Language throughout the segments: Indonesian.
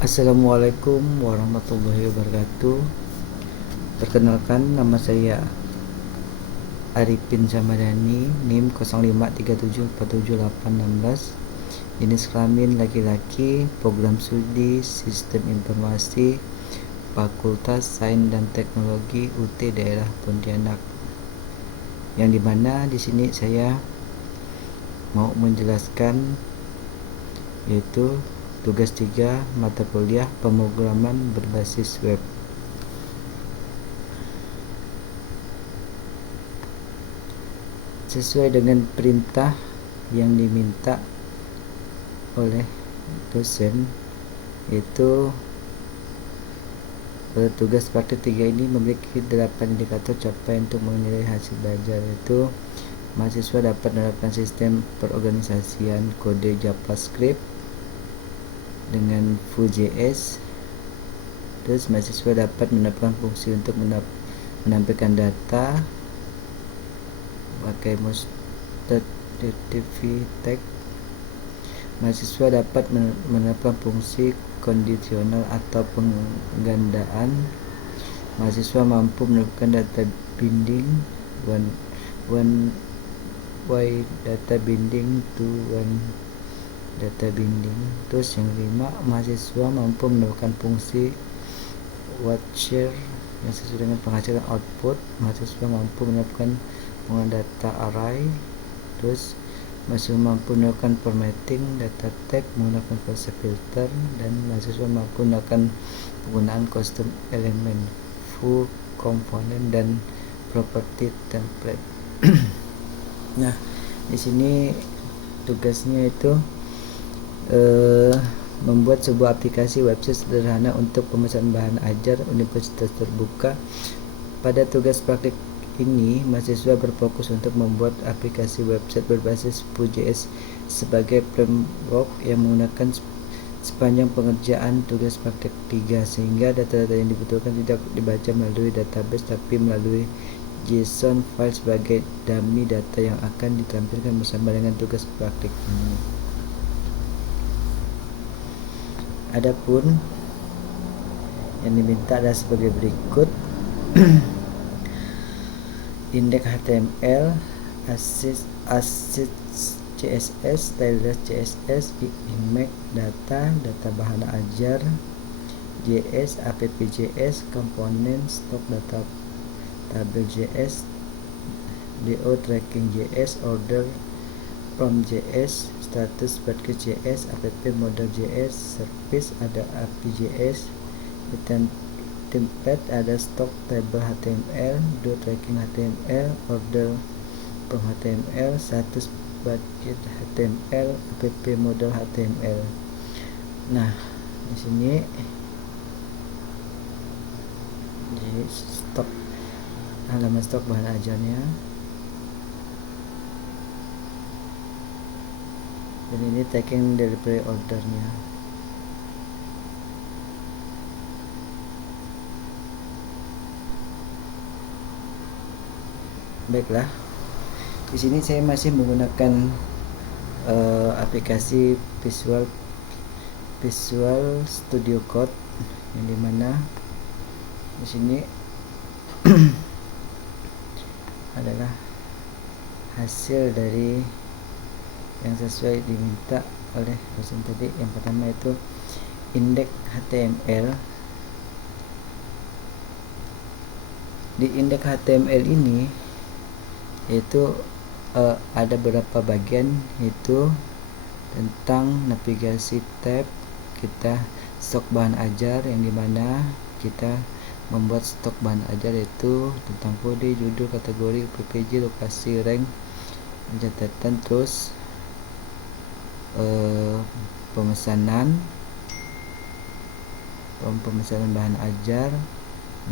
Assalamualaikum warahmatullahi wabarakatuh. Perkenalkan, nama saya Arifin Samadani, NIM 0537478616, jenis kelamin laki-laki, program studi Sistem Informasi, Fakultas Sains dan Teknologi UT Daerah Pontianak. Yang dimana di sini saya mau menjelaskan yaitu tugas 3 mata kuliah pemrograman berbasis web. Sesuai dengan perintah yang diminta oleh dosen, yaitu tugas praktik 3 ini memiliki 8 indikator capaian untuk menilai hasil belajar, yaitu mahasiswa dapat menerapkan sistem perorganisasian kode JavaScript dengan Vue.js. Terus mahasiswa dapat menerapkan fungsi untuk menampilkan data pakai MongoDB tag. Mahasiswa dapat menerapkan fungsi kondisional atau penggandaan. Mahasiswa mampu menerapkan data binding one way data binding to one data binding. Terus yang kelima, mahasiswa mampu menerapkan fungsi watcher yang sesuai dengan penghasilan output. Mahasiswa mampu menerapkan penggunaan data array. Terus mahasiswa mampu menerapkan formatting data tag menggunakan konsep filter, dan mahasiswa mampu menerapkan penggunaan custom element, Vue component, dan property template. Nah, di sini tugasnya itu membuat sebuah aplikasi website sederhana untuk pemesanan bahan ajar universitas terbuka. Pada tugas praktik ini, mahasiswa berfokus untuk membuat aplikasi website berbasis Vue.js sebagai framework yang menggunakan sepanjang pengerjaan tugas praktik 3, sehingga data-data yang dibutuhkan tidak dibaca melalui database tapi melalui JSON file sebagai dummy data yang akan ditampilkan bersama dengan tugas praktik ini. Adapun yang diminta adalah sebagai berikut. Indeks HTML, assets CSS, styles CSS, image data bahan ajar, JS, app.js, komponen, stok data tabel JS, DO tracking JS, order from JS, status package.js, app model JS, service ada app.js, template ada stok table HTML, do tracking HTML, order from HTML, status package HTML, app model HTML. Nah, di sini di stok halaman stok bahan ajarnya. Dan ini tagging delivery ordernya. Baiklah, di sini saya masih menggunakan aplikasi Visual Studio Code, yang dimana di sini adalah hasil dari yang sesuai diminta oleh dosen tadi. Yang pertama itu indeks HTML. Di indeks HTML ini yaitu ada beberapa bagian, yaitu tentang navigasi tab, kita stok bahan ajar, yang dimana kita membuat stok bahan ajar yaitu tentang kode, judul, kategori, PPJ, lokasi, rank, catatan. Terus pemesanan bahan ajar,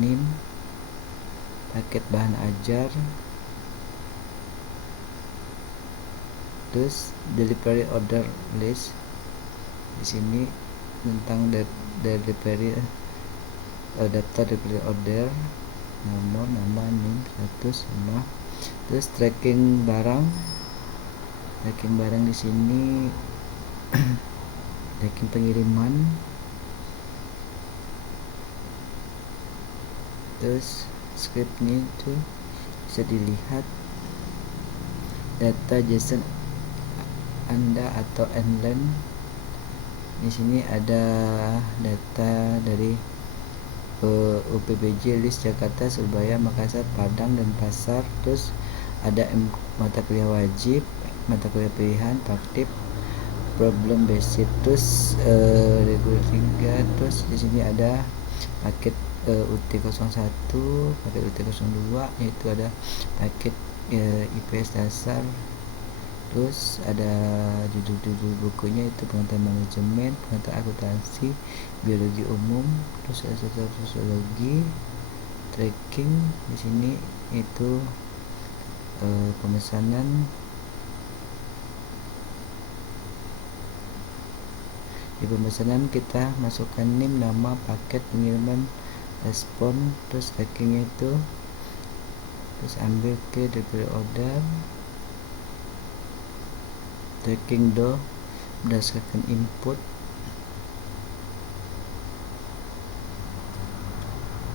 NIM, paket bahan ajar, terus delivery order list. Di sini tentang delivery daftar delivery order, nama, NIM, status, semua. Terus tracking barang di sini tracking pengiriman, Terus script ini tuh bisa dilihat data JSON Anda atau endline. Di sini ada data dari UPBJ list Jakarta, Surabaya, Makassar, Padang, dan Pasar. Terus ada mata kuliah wajib, mata kuliah pilihan, taktik, problem basic, terus regular 3. Terus di sini ada paket UT01, paket UT02, yaitu ada paket IPS dasar. Terus ada judul-judul bukunya, itu pengetahuan manajemen, pengetahuan akuntansi, biologi umum, terus ada sosiologi, tracking. Di sini itu pemesanan. Di pemesanan kita masukkan NIM, nama, paket, pengiriman, respon, terus trackingnya itu, terus ambil ke delivery order, tracking do berdasarkan input.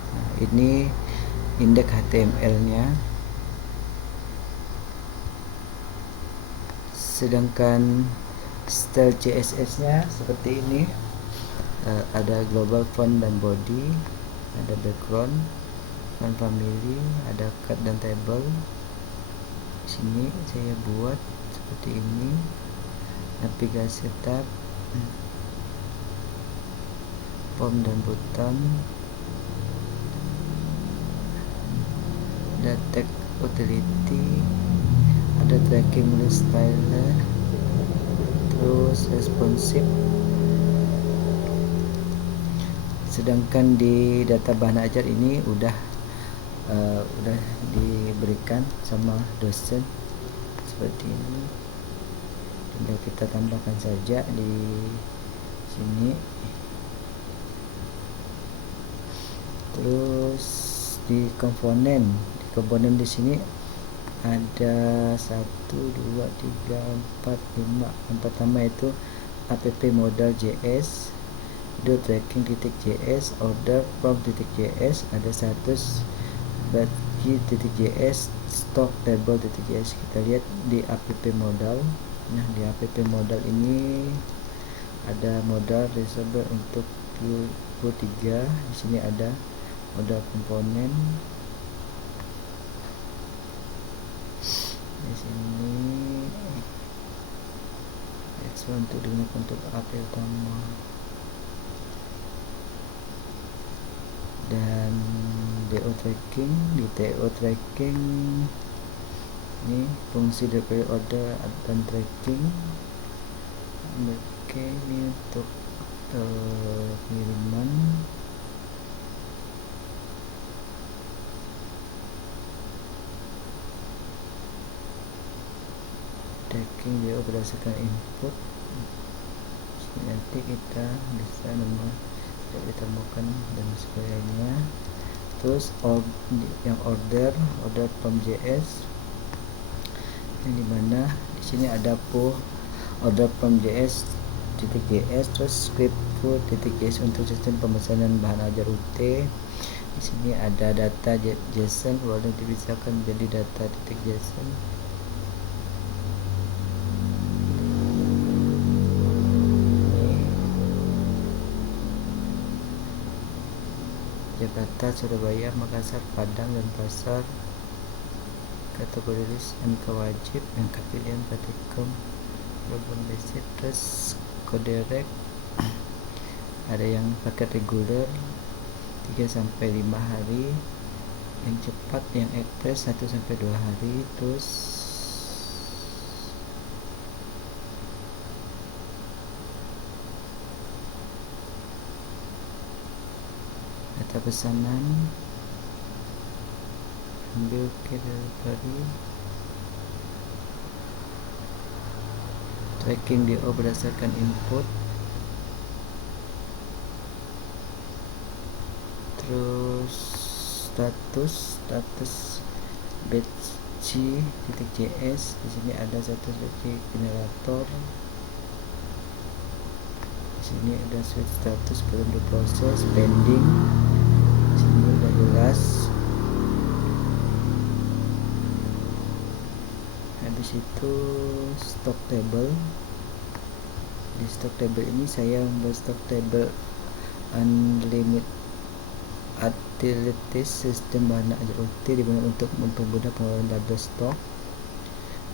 Nah, ini indeks HTML nya. Sedangkan style CSS nya seperti ini. Ada global font dan body, ada background, font family, ada cut dan table. Di sini saya buat seperti ini. Navigasi tab, form dan button, ada tag utility, ada tracking list style, terus responsive. Sedangkan di data bahan ajar ini udah diberikan sama dosen seperti ini. Tinggal kita tambahkan saja di sini. Terus di komponen di sini ada 1, 2, 3, 4, 5. Yang pertama itu app modal JS, do tracking.js, order from.js, ada status batch.js, stock table.js. Kita lihat di app modal. Nah, di app modal ini ada modal reservoir untuk 23. Di sini ada modal komponen. Di sini X1 untuk digunakan untuk app utama. Dan DO tracking, di TO tracking ini fungsi delivery order dan tracking. Oke, ini untuk pengiriman. Tracking DO berdasarkan input. Nanti kita bisa nomor ditemukan dan sebagainya. Terus yang order from JS, yang dimana di sini ada order from JS terus script .js untuk sistem pemesanan bahan ajar UT. Di sini ada data JSON, boleh dipisahkan menjadi data .json. Jakarta, Surabaya, Makassar, Padang, dan Pasar. Kategori list NK wajib, NK pilihan, praktikum, problem basic, terus kode rek. Ada yang paket reguler 3-5 hari, yang cepat, yang ekspres 1-2 hari. Terus data pesanan, ambil ke delivery, tracking DO berdasarkan input, terus status batch.js. Di sini ada status batch generator. Di sini ada switch status belum diproses, pending. Di sini udah jelas. tugas. Habis itu stock table. Di stock table ini saya membuat stock table unlimited utilities sistem bahan ajar UT dimana untuk mempermudah pengelolaan data stok.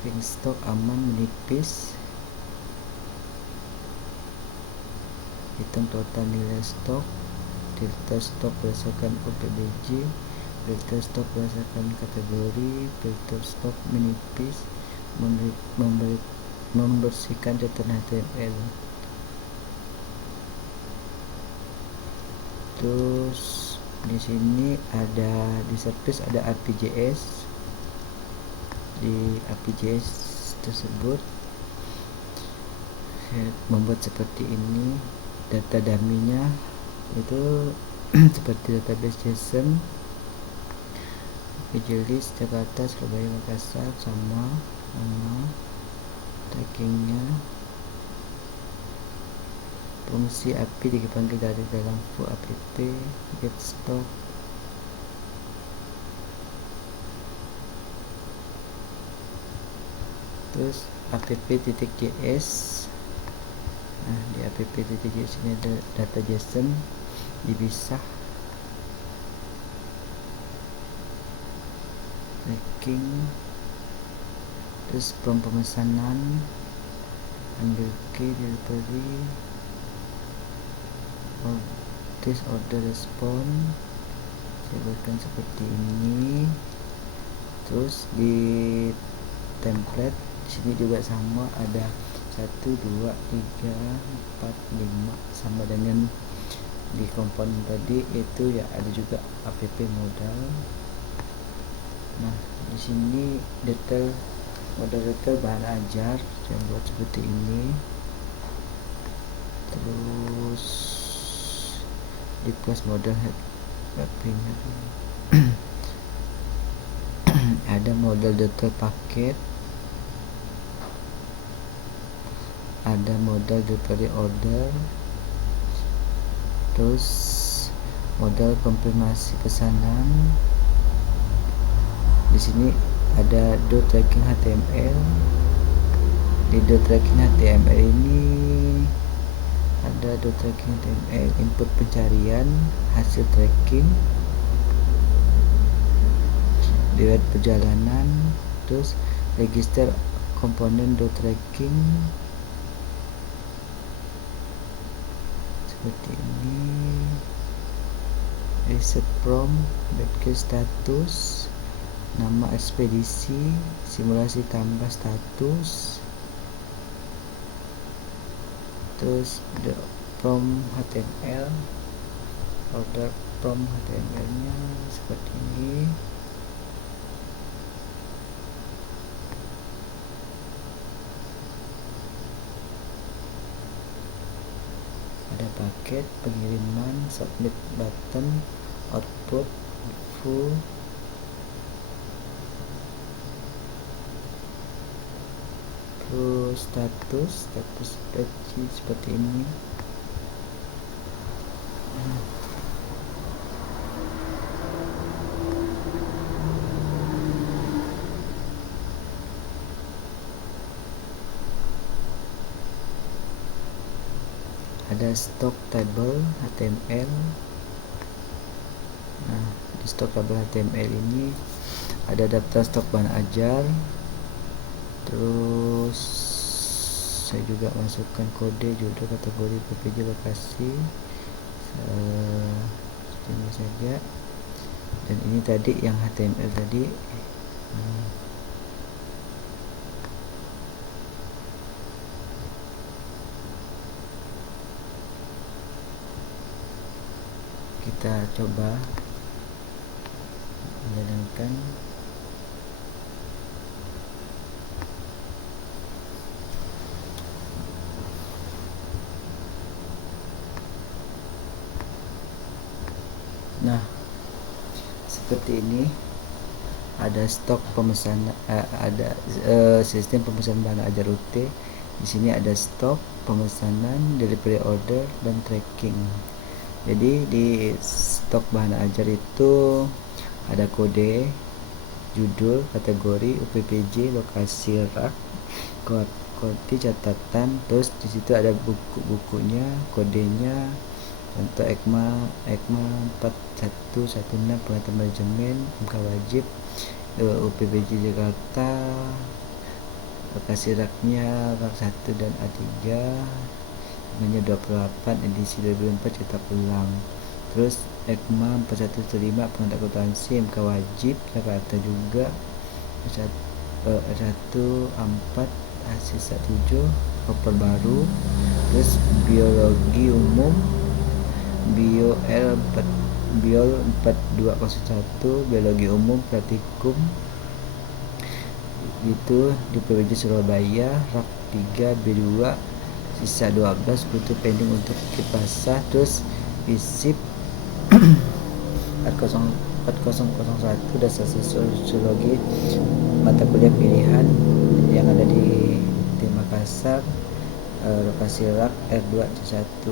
Ring stok aman menipis. Hitung total nilai stok. Filter stok berdasarkan OPBJ. Filter stok berdasarkan kategori. Filter stok menipis. Membersihkan catatan HTML. Terus di sini ada di service ada APJS. Di APJS tersebut saya membuat seperti ini. Data dummy-nya itu seperti database JSON. Vigilis Jakarta, Surabaya, Makassar sama taggingnya. Fungsi API dipanggil dari dalam foo app get stock. Terus app.js. Nah, di app.js ini ada data JSON dipisah. Tracking. Terus from pemesanan, ambil key delivery, this order response, saya buatkan seperti ini. Terus di template di sini juga sama, ada 1, 2, 3, 4, 5 sama dengan di komponen tadi itu ya, ada juga app modal. Nah, di sini detail model detail bahan ajar saya buat seperti ini. Terus di plus model head webnya ada model detail paket, ada model delivery order, terus model konfirmasi pesanan. Di sini ada .tracking HTML. Di .tracking HTML ini ada .tracking HTML, input pencarian, hasil tracking, riwayat perjalanan, terus register komponen .tracking seperti ini. Reset from, backcase status, nama ekspedisi, simulasi tambah status, terus the from HTML, order from HTML nya seperti ini. Ada paket, pengiriman, submit button, output, info, terus status spreadsheet seperti ini. Ada stock table HTML. Nah, di stock table HTML ini ada daftar stok bahan ajar. Terus saya juga masukkan kode, judul, kategori, PPJ, lokasi, ini saja. Dan ini tadi yang HTML tadi. Kita coba menjalankan. Nah, seperti ini. Ada stok pemesanan, ada sistem pemesanan bahan ajar UT. Di sini ada stok, pemesanan, delivery order, dan tracking. Jadi di stok bahan ajar itu ada kode, judul, kategori, UPPJ, lokasi rak, kode catatan, terus di situ ada buku-bukunya, kodenya, contoh EKMA 4116 pengantar manajemen, MK wajib, UPPJ Jakarta, lokasi raknya rak 1 dan A3, namanya 28 edisi 2004 cetak ulang. Terus EKMA 4115 pengantar akuntansi, MK wajib Jakarta juga, 1A4 hasil 7 koper baru. Terus biologi umum Biol 4201 biologi umum praktikum itu di PPJ Surabaya, rak 3 B2 sisa 12 butuh pending untuk kipasah. Terus FISIP 4001 dasar sosiologi mata kuliah pilihan yang ada di Makassar, lokasi rak R2C1,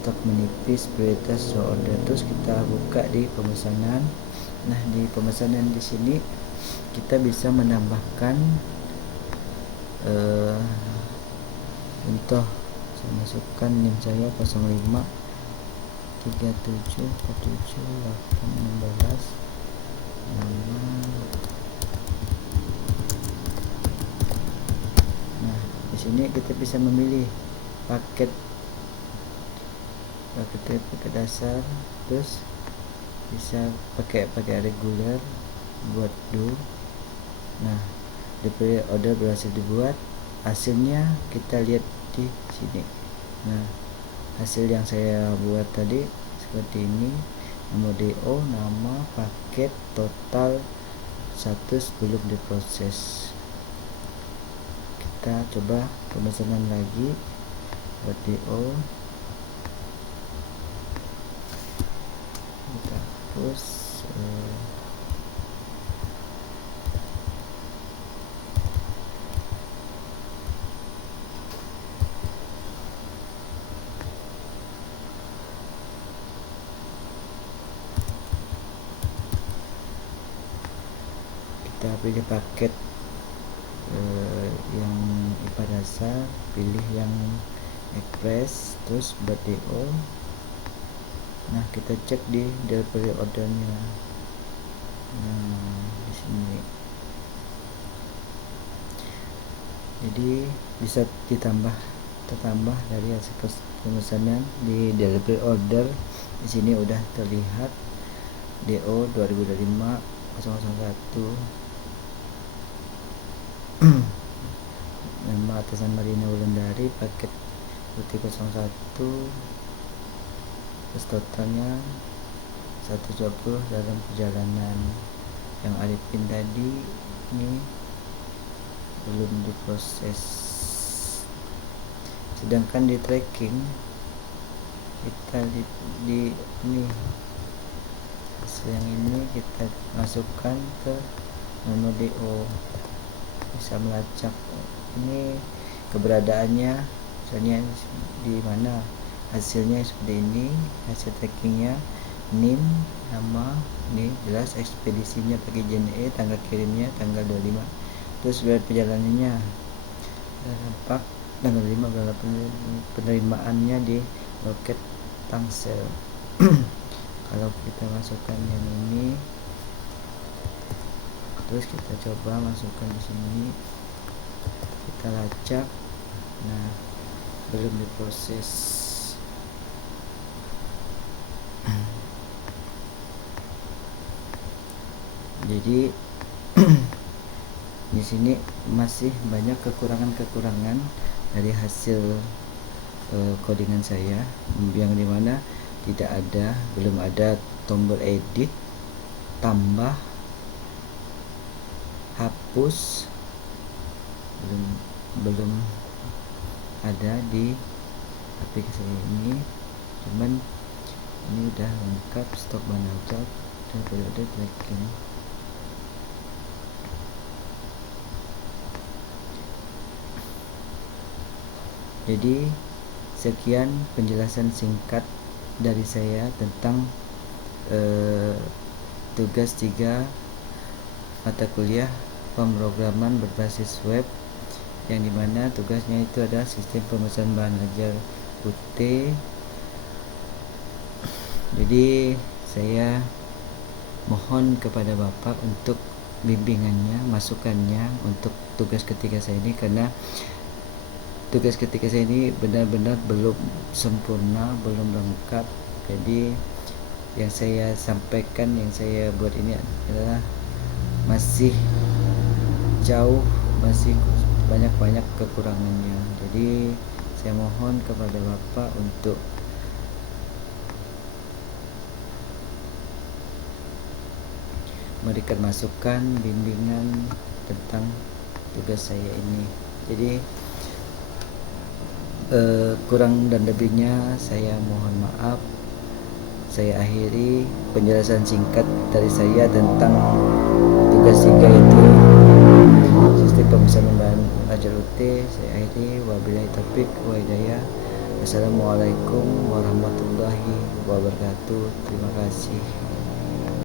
stok menipis, prioritas order. Terus kita buka di pemesanan. Nah, di pemesanan di sini kita bisa menambahkan contoh saya masukkan NIM saya 05 37 47 8 16 nama. Nah, di sini kita bisa memilih paket dasar, terus bisa pakai reguler buat do. Nah, DP order berhasil dibuat, hasilnya kita lihat di sini. Nah, hasil yang saya buat tadi seperti ini, nomor DO, nama, paket, total, status belum diproses. Kita coba pemesanan lagi buat DO, kita hapus. Kita pilih paket yang IPA dasar, pilih yang express, terus buat DO. Nah, kita cek di delivery ordernya. Nah, di sini. Jadi bisa tertambah dari hasil pemesanan di delivery order. Di sini udah terlihat DO 2025 001. Nama atasan Marina Wulandari, paket putih 01, terus totalnya 120 dalam perjalanan. Yang Arifin tadi ini belum diproses, sedangkan di tracking kita di ini hasil yang ini kita masukkan ke nomor DO, bisa melacak ini keberadaannya, misalnya di mana hasilnya seperti ini, hasil trackingnya, NIM, nama, ini jelas, ekspedisinya pakai JNE, tanggal kirimnya tanggal 25, terus surat perjalanannya nampak tanggal 5, berapa penerimaannya di loket Tangsel. Kalau kita masukkan yang ini, terus kita coba masukkan di sini, kita lacak, nah belum diproses. Jadi di sini masih banyak kekurangan dari hasil codingan saya, yang dimana belum ada tombol edit, tambah, hapus, belum ada di aplikasi ini. Cuman ini udah lengkap, stok bahan ajar dan periode tracking. Jadi sekian penjelasan singkat dari saya tentang tugas 3 mata kuliah pemrograman berbasis web, yang dimana tugasnya itu adalah sistem pemesanan bahan ajar UT. Jadi saya mohon kepada Bapak untuk bimbingannya, masukannya untuk tugas ketiga saya ini, karena tugas ketiga saya ini benar-benar belum sempurna, belum lengkap. Jadi yang saya sampaikan, yang saya buat ini adalah masih jauh, masih banyak kekurangannya. Jadi saya mohon kepada Bapak untuk memberikan masukan, bimbingan tentang tugas saya ini. Jadi kurang dan lebihnya saya mohon maaf. Saya akhiri penjelasan singkat dari saya tentang tugas 3 itu sistem pemesanan bahan ajar UT. Saya akhiri, wabillahi taufiq wa hidayah. Assalamualaikum warahmatullahi wabarakatuh. Terima kasih.